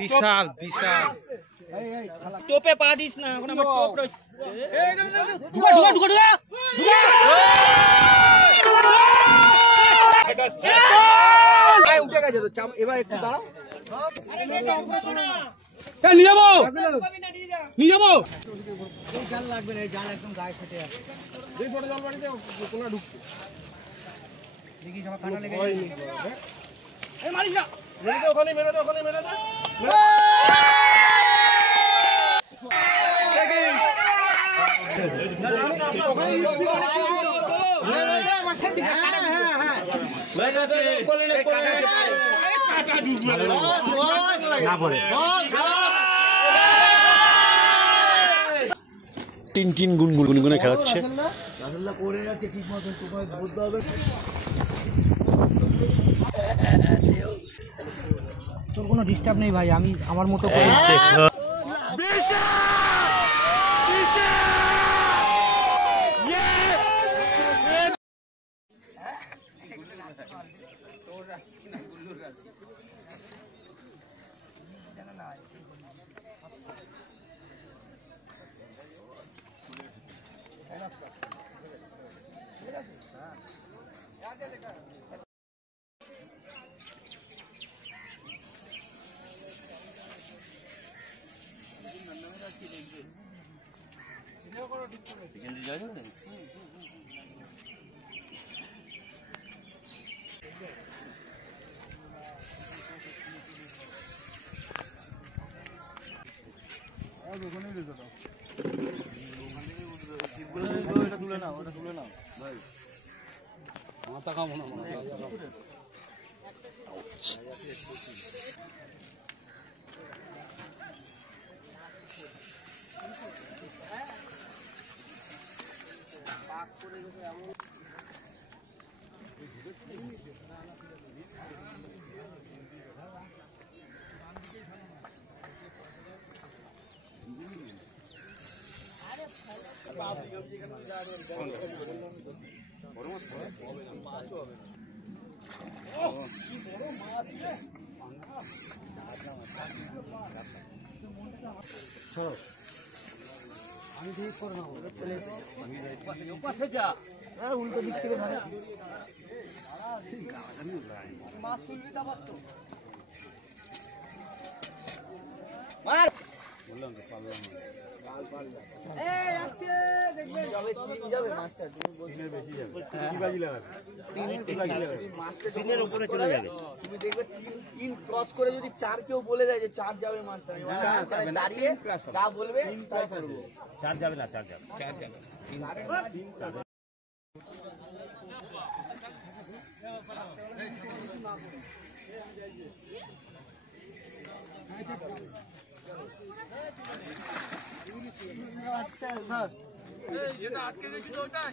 বিশাল বিশাল টোপে পা দিস না, এখন আমার টোপ রয়েছে। উঠে গেছে তো, এবার একটু দাঁড়াও। নিয়ে যাবো নিয়ে যাবো, জাল লাগবে না, জাল একদম গায়ে সেটে আছে। ছোট জাল বাড়িতে কোনা ঢুকছে, দেখি সবাই কাটা লেগে এই মারিস না, মেরে দে ওখানে, মেরে দে ওখানে, মেরে দে। তিন তিন গুনগুনে খেলাচ্ছে। তোর কোনো ডিস্টার্ব নেই ভাই, আমি আমার মতো তুলে নাও, ওটা তুলে নাও ভাই, মাথা কামো না। আমি ঠিক করে নেবো, উল্টো দিক থেকে মাছ তুলবি তা পারতো। বললাম তো পারলাম না, তিনের উপরে চলে যাবে। তুমি দেখবে তিন ক্রস করে যদি চার কেউ বলে যায় যে চার যাবে মাছটা, দাঁড়িয়ে যা বলবে তাই করবো। চার যাবে না, চার যাবে, চার যাবে। যেটা আটকে গেছিল ওটাই,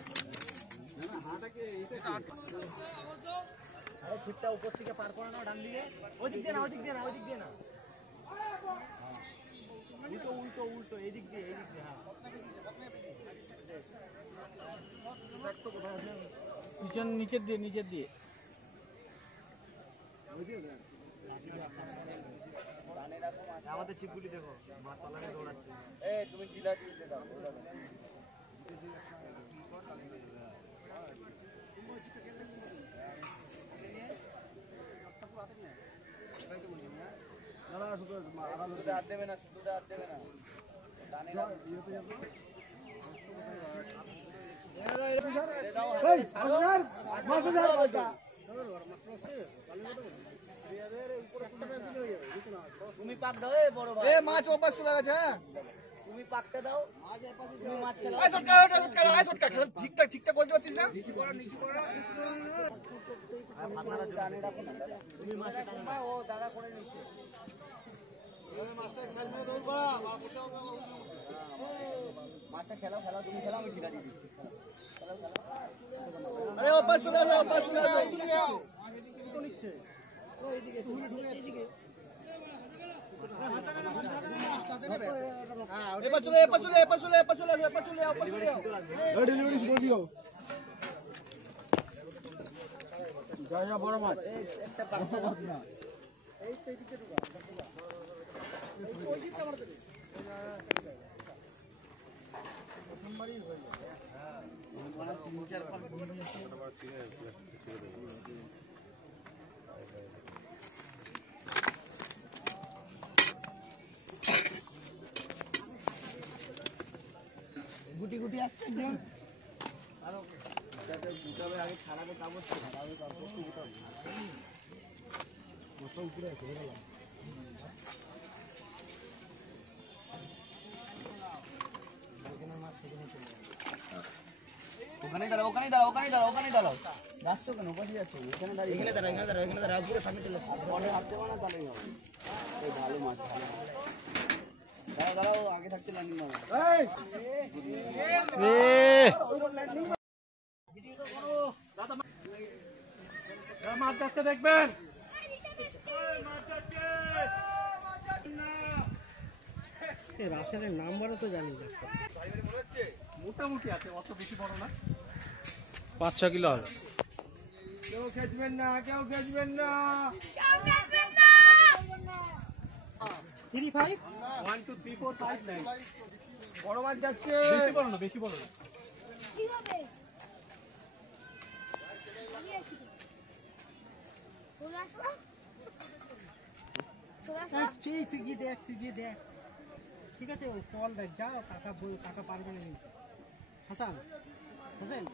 ছিপটা উপর থেকে পার করে নাও, ডান দিকে, ওদিক দিয়ে না, ওদিক দিয়ে না, ওদিক দিয়ে না, উল্টো উল্টো উল্টো, এদিক দিয়ে, এদিক দিয়ে। পিছন নিচের দিয়ে, নিচের দিয়ে। আমাদের ছিপগুলি দেখো, মাছ তলায় দৌড়াচ্ছে। তুমি গিলা দিয়ে দাও, হাত দেবে না, শুধু হাত দেবে না, তুমি পাক দাও, বড় ভাই মাছ ওপাশ চলে গেছে। তুমি পাকটা দাও, তুমি মাছ খেলাও। ঠিকঠাক ঠিকঠাক বলতে পারছিস না, নিচু করো, নিচু করো, তুমি মাছ ও দাদা করে নিচ্ছে। মাছটা খেলাও, খেলাও, তুমি খেলাও, আমি ঢিলা দিয়ে দিচ্ছি। আরে ওপাশ চলে আসো, ওপাশ চলে আসো, নিচ্ছে এইদিকে, এপাশ চলে, এপাশ চলে, এপাশ চলে, এপাশ চলে, এপাশ চলে, এপাশ চলে, ডেলিভারি করে দিও। যা বড় মাছ গুটি গুটি আসছে একদম আরো গুটাবে আগে ছাড়াবে তারপর ছাড়াবে তারপর গুটাবে কত উপরে আছে বললাম এখানে মাছ সেখানে চলে ওখানে দাঁড়াও যাচ্ছ কেন ওখানে যাচ্ছ এখানে দাঁড়াও পুরো সামনে চলে বলে হাঁটতে পারো না তাহলেই হবে এই ভালো মাছ দাঁড়াও আগে থাকতে ল্যান্ডিং মারো মাছ যাচ্ছে দেখবেন রাশের নাম বড় তো জানি না মোটামুটি আছে অত বেশি বড় না 5-6 কিলো হবে কেউ খেজবেন না 3 5 1 2 3 4 5 9 বড় মাছ যাচ্ছে বেশি বড় না কি হবে আমি আসি চলে আসো তুই দেখ ঠিক আছে ও কল দেখ যাও কাকা পারবে না কিন্তু হাসান হোসেন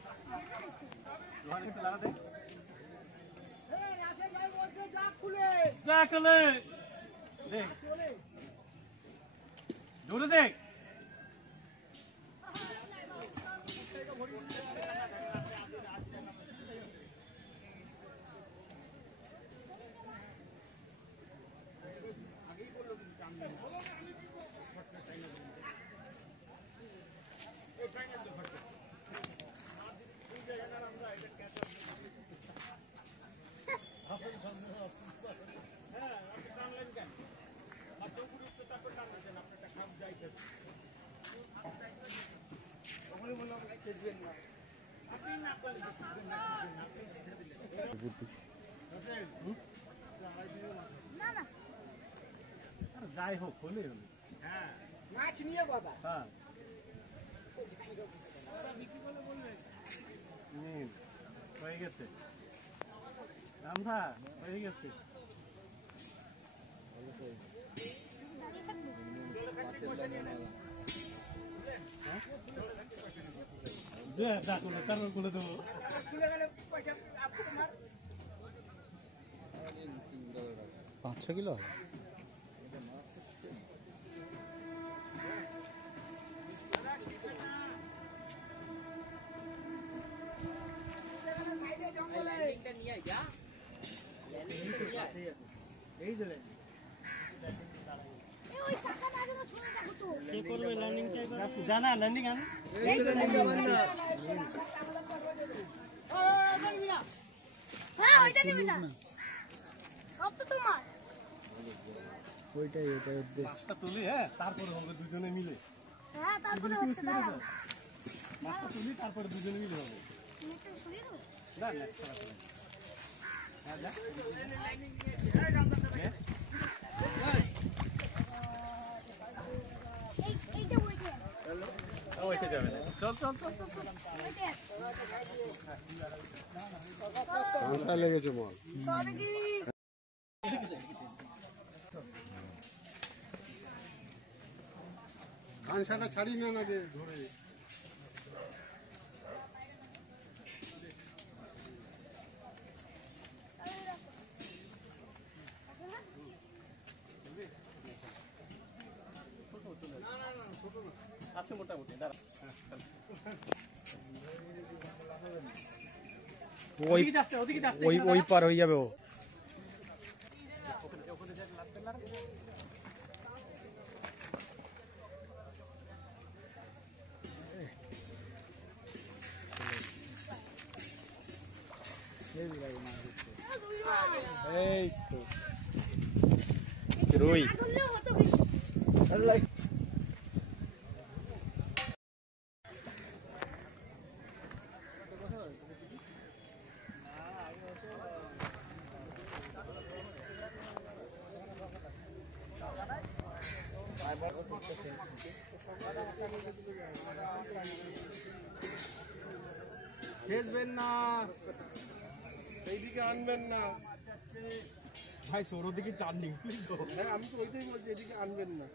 যা খুলে দেখ জোরে দেখ যাই হোক হলে হ্যাঁ মাছ নিয়ে কথা হ্যাঁ হয়ে গেছে রামধা হয়ে গেছে খুলে দেবো 5-6 কিলো জানা ল্যান্ডিং আন মাছটা তুলি হ্যাঁ তারপরে হবে দুজনে মিলে মাছটা তুলি তারপরে দুজনে মিলে হবে লেগেছে বল কাঁসাটা ছাড়ি না আগে ধরে আছে মোটামুটি ওই পার হয়ে যাবে ও এই তো রুই খেসবেন না, এইদিকে আনবেন না ভাই, তোর ওদিকে টার্নিং। হ্যাঁ আমি তো ওইটাই বলছি, এদিকে আনবেন না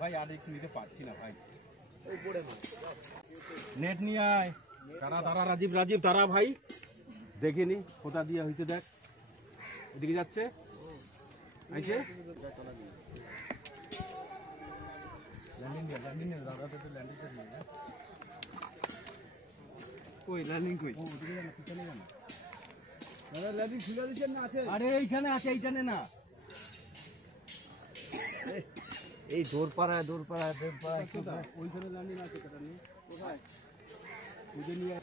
ভাই, আর রিস্ক নিতে পারছি না ভাই। নেট নিয়ে আয়। তারা রাজীব তারা ভাই, দেখিনি কোথা দিয়ে হইতে, দেখ এদিকে যাচ্ছে, আইছে ল্যান্ডিং দিয়ে দাদা, তো ল্যান্ডিং করে নিয়ে যা। কই ল্যান্ডিং কই? ও ওদিকে না, পিছনে না দাদা, ল্যান্ডিং খুলে দিচ্ছেন না? আছে, আরে এইখানে আছে, এইখানে না, এই দৌড়পাড়া ওইখানে ল্যান্ডিং আছে। কেটা নিয়ে কোথায় বুঝে নিয়ে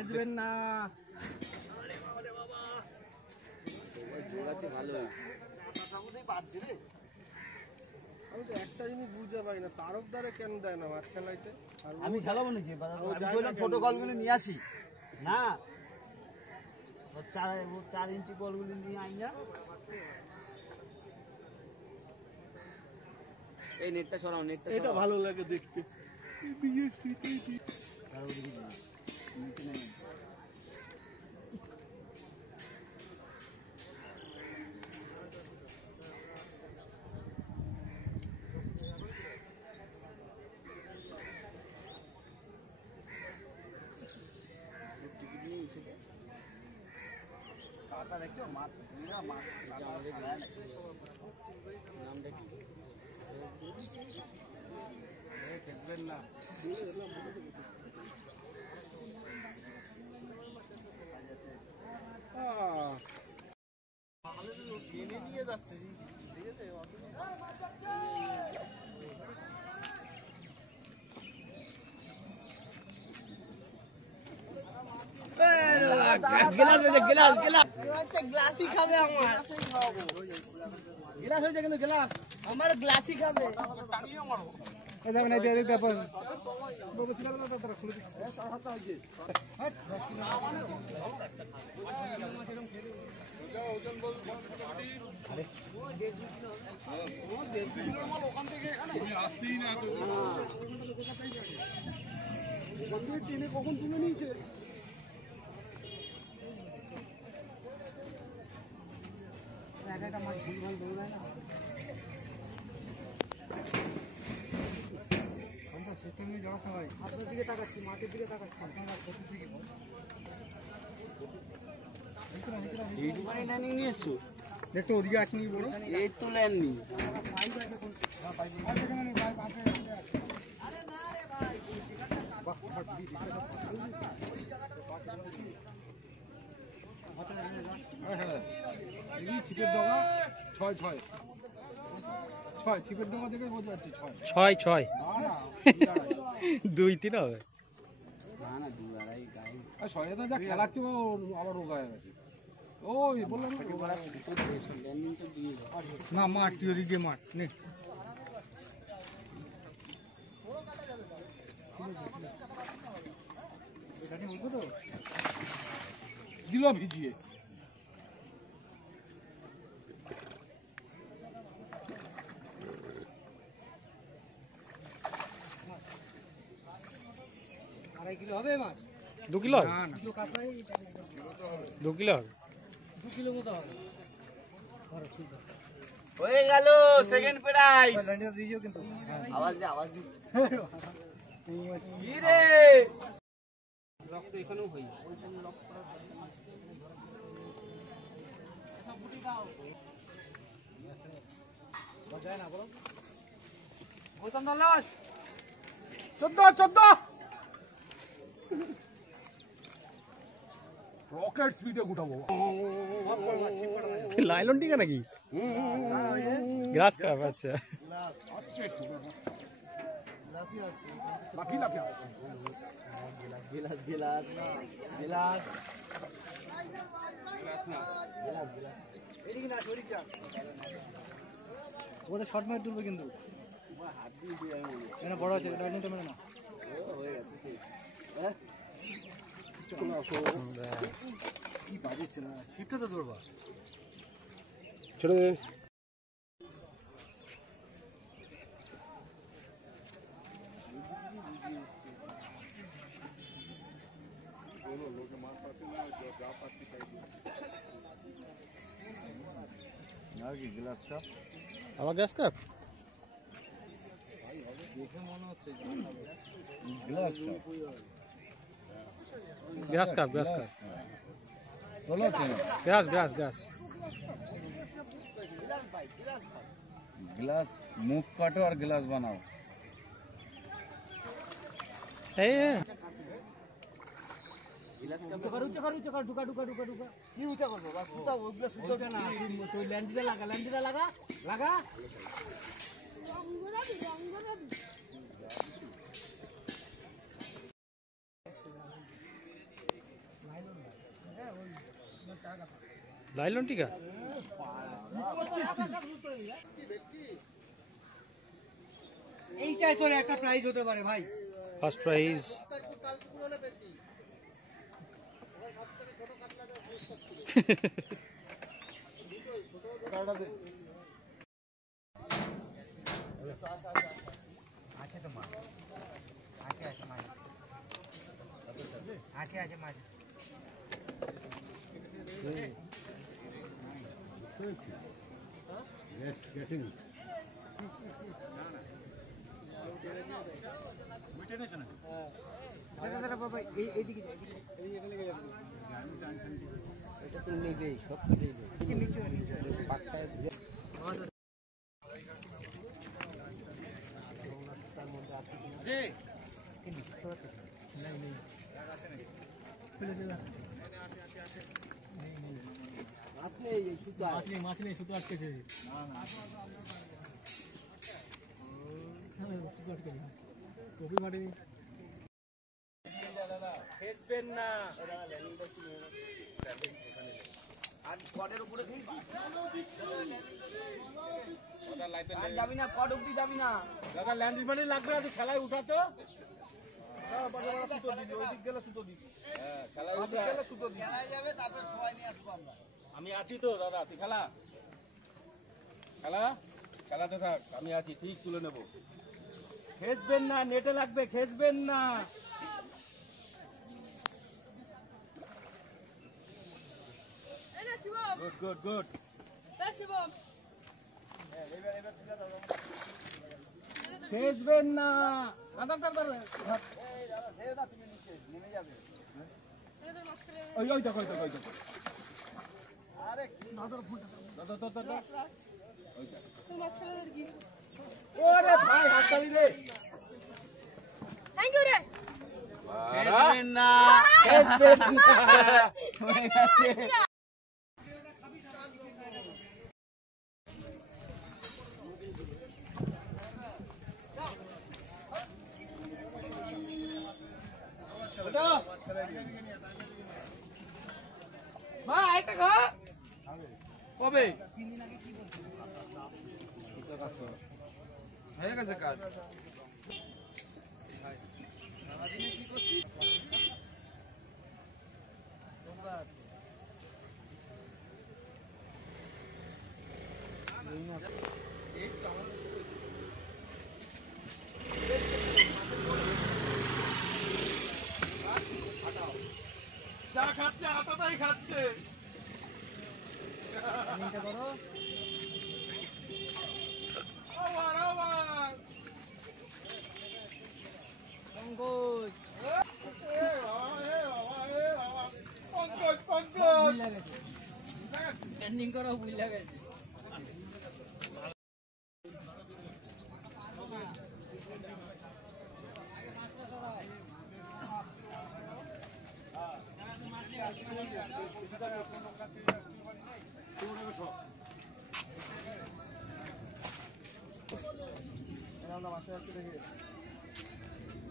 আসবেন না। আমি তো একটা জিনিস বুঝতে পারি না, তারকদারে কেন দেয় না মাছ খেলাইতে? আমি খেলাবো নাকি? ছোট কলগুলি নিয়ে আসি না, 4 ইঞ্চি কলগুলি নিয়ে আই না। এই নেটটা সরাও, নেটটা এটা ভালো লাগে দেখতে। দেখছো মাছ নামটা কি? দেখবেন না, নিয়ে যাচ্ছে, ঠিক আছে। গ্লাসই খাবে আমার, গ্লাস হয়েছে কিন্তু, গ্লাস আমার গ্লাসই খাবে। যাবে না, কখন তুলে নিয়েছে? একটা মাছ ভুলভাল দৌড়ায় না, আমরা সেটা নিয়ে যাওয়া সবাই আপনার দিকে তাকাচ্ছি, মাঠের দিকে তাকাচ্ছি, আপনারা কোথা থেকে নিয়ে এসছো? দেখতো ওদিকে আছে নি বড়, এই তো ল্যান্ডিং। ছিপের ডগা 6 ছিপের ডগা দেখে বোঝা যাচ্ছে 6 2-3 হবে না না, 2-2.5 গায়ে। 6 যা খেলাচ্ছে ও আবার রোগা হয়ে গেছে। ওই বললাম ল্যান্ডিং তো দিয়ে না, মাঠ তুই ওদিক দিয়ে মাঠ নে, দিল ভিজিয়ে। আড়াই কিলো হবে মাছ? 2 কিলো? না না, 2 কিলো হবে, 2 কিলো মতো হবে। হয়ে গেল সেকেন্ড প্রাইজ। ল্যান্ডিং দিও কিন্তু, আওয়াজ দি। কি রে রক্ত এখানেও হই, ওইখানে রক্ত বাজায় না বলো। গৌতম দাস 14 রকেট স্পিডে গুটাবো। লাইলন টিকা নাকি? গ্লাস কাপ, আচ্ছা। লাফি আসছে। গিলাস ওদের শর্ট মার তুলবে কিন্তু, এটা বড় আছে, লাইনটা মেরে না। হয়ে গেছে। কি বাজেছে না ছিপটা তো ধরবা ছেড়ে দে। আর কি গ্লাসটা আবার গ্যাস কাপ দেখে মনে হচ্ছে গ্লাসটা গ্যাস কাপ গ্যাস কাপ হলো গ্যাস গ্যাস গ্যাস গ্লাস মুখ কাটো আর গ্লাস বানাও এই কি উঁচা করবো বা সুতা ওগুলো সুতা না তুই ল্যান্ডিটা লাগা লাইলন টিকা এইটাই তোর একটা প্রাইজ হতে পারে ভাই ফার্স্ট প্রাইজ আছে তো মাছ আছে আছে মাছ আছে আছে মাছ বাবা এইদিকে এটা তো নেবে সব মাছ নেই শুধু আটকেছে কপি ফাটেনি যাবি না কট অব্দি যাবি না দাদা ল্যান্ডিং মানি লাগবে না তুই খেলায় উঠাতো যাবে তারপর সবাই নিয়ে আসবো আমরা আমি আছি তো দাদা তুই খেলা খেলা খেলাতে থাক আমি আছি ঠিক তুলে নেব খেসবেন না নেটে লাগবে খেসবেন না গুড গুড গুড খেসবেন না দাদা দাদা তুমি নিচে নেমে যাবে ওই ওই দেখো ওই দেখো ওই দেখো আরে দাদা দাদা দাদা ওরে ভাই হাততালি রে থ্যাংক ইউ রে খেসবেন না খেসবেন না হয়ে গেছে মা একটা খা কবে হয়ে গেছে কাজ যা খাচ্ছে আটাটাই খাচ্ছে আবার আবার পঙ্কজ পঙ্কজ ট্রেনিং করা ভুলে গেছে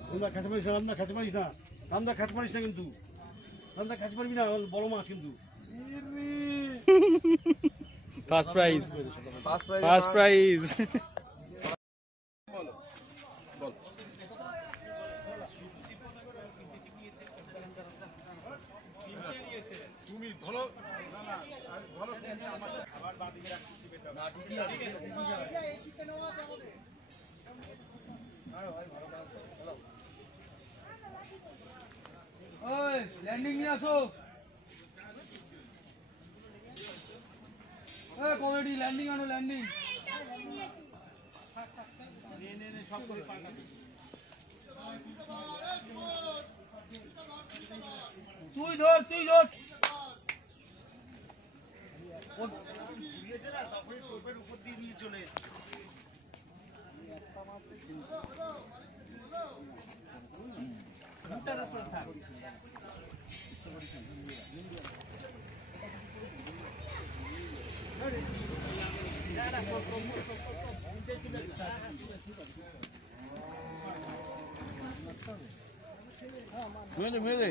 রামদা খাঁচা মারিস না, রামদা খাঁচা মারিস না, রামদা খাঁচা মারিস না কিন্তু, রামদা খাঁচা মারবি না, বড় মাছ কিন্তু। First prize first prize landing নিয়ে আসো। কমেডি ল্যান্ডিং আনো, ল্যান্ডিং। তুই ধর, তুই ধর। তখনই টোপের উপর দিয়ে নিয়ে চলে এসছে। মেলে মেলে